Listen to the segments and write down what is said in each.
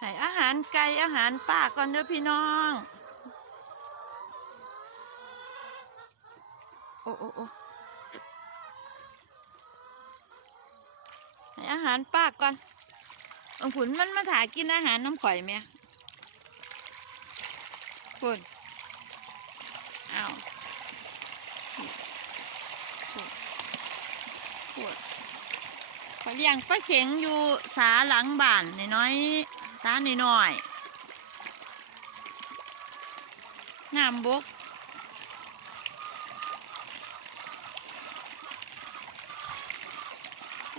ให้อาหารไก่อาหารป่าก่อนเด้อพี่น้อง โอ้โอ้โอ้ให้อาหารป้าก่อนองขุนมันมาถ่ายกินอาหารน้ำข่อยไหมคุณเอาพูดพูดขอยเลี้ยงป้าเข็งอยู่สาหลังบ้านน้อยๆ สาน้อยๆน้ำบก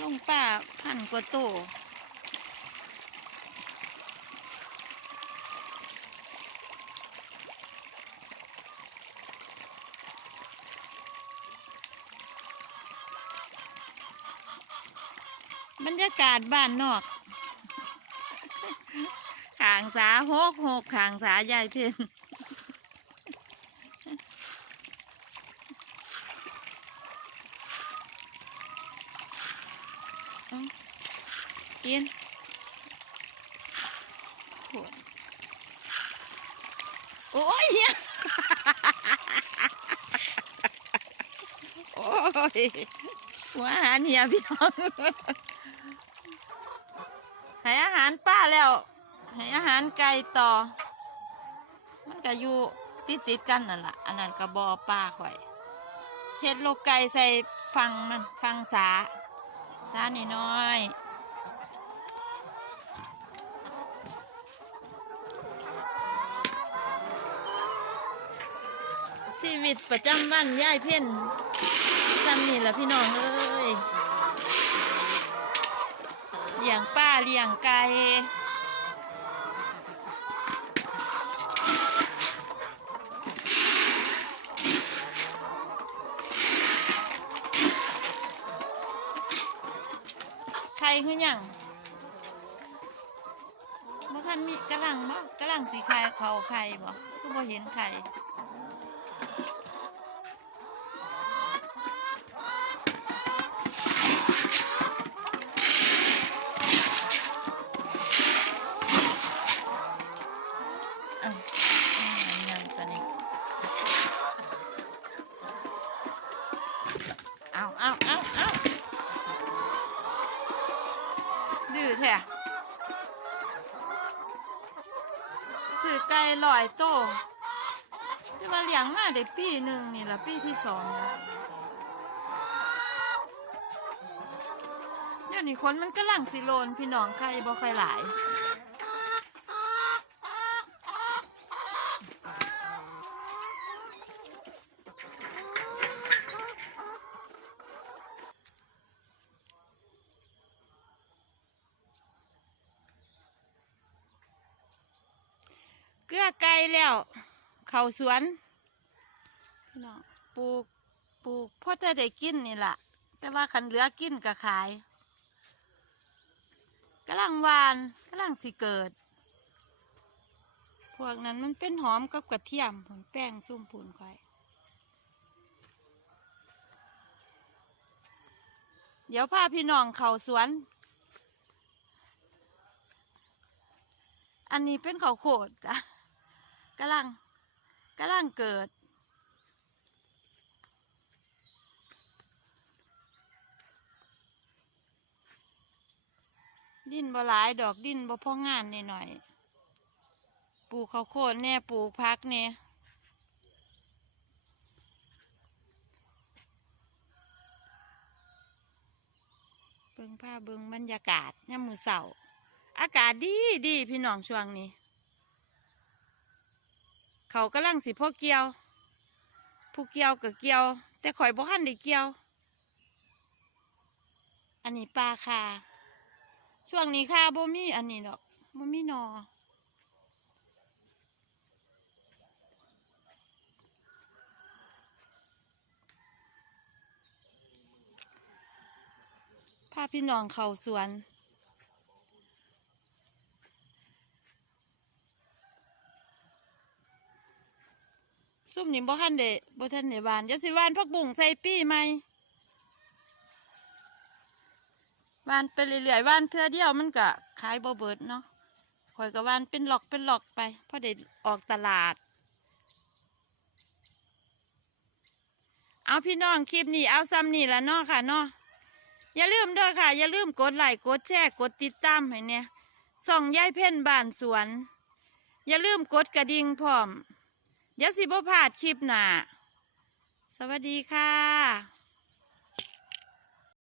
ลงป่าพันกว่าโตบรรยากาศบ้านนอก ขางสาหกหกขางสายายเพนกินโอ้ยโอ้ยหี้ยโอ้ยหัวอาหารเหียพี่น้องให้อาหารป้าแล้ว ให้อาหารไก่ต่อ มันก็อยู่ติดติดกันนั่นแหละอันนั้นก็บอป้าข่อยเฮ็ดลูกไก่ใส่ฟังมันฟังสา สาหน่น้อยชีวิตประจำวันย่ายเพ่นจำนี่แหละพี่น้องเอ้ยเลี้ยงป้าเลี้ยงไก่ คือหยังบ่ทันมีกระลังบ่กระลังสีไข่เขาไข่บ่คือบ่เห็นไข่อะ แท้สื่อไก่ลอยโตแต่ว่าเลี้ยงมาได้ปีหนึ่งนี่ละปีที่สองแล้วเดี๋ยวนี้คนมันก็ลังสิโลนพี่น้องใครบ่ใครหลาย กลือไก่แล้ว เขาสวนพี่น้องปลูกปลูกพอจะได้กินนี่แหละแต่ว่าคันเหลือกินก็ขายกำลังหวานกำลังสิเกิด พวกนั้นมันเป็นหอมกับกระเทียมผงแป้งซุ่มพูนค่อย เดี๋ยวพาพี่น้องเขาสวน อันนี้เป็นข้าวโพดจ้ะ กำลังกำลังเกิด ดินบ่หลายดอกดินบ่พองานนิดหน่อยปลูกข้าวโพดแน่ปลูกพักแน่เบิ่งผ้าเบิ่งบรรยากาศย่ามมือเสาอากาศดีดีพี่น้องช่วงนี้ เขากำลังสิพ่อเกี่ยว ผู้เกี่ยวกับเกี่ยว แต่ข่อยบ่ทันได้เกี่ยว อันนี้ปลาคาช่วงนี้ค่ะบ่มีอันนี้ดอกบ่มีนอพาพี่น้องเข้าสวน ซุ่มนี่บ่ทันได้บ่ทันได้หวานจะสิวานผักบุ้งใส่ปี้ไหมหวานไปเรื่อยๆวานเทื่อเดียวมันก็ขายบ่เบิดเนาะข่อยก็วานเป็นหลอกเป็นหลอกไปพราะได้ออกตลาด เอาพี่น้องคลิปนี้เอาซ้ำนี่ละเนาะค่ะเนาะอย่าลืมเด้อค่ะ อย่าลืมกดไลค์กดแชร์กดติดตามให้เนี่ยส่องยายเพ่นบ้านสวน อย่าลืมกดกระดิ่งพร้อม เดี๋ยวสิบ่พลาดคลิปหน้าสวัสดีค่ะ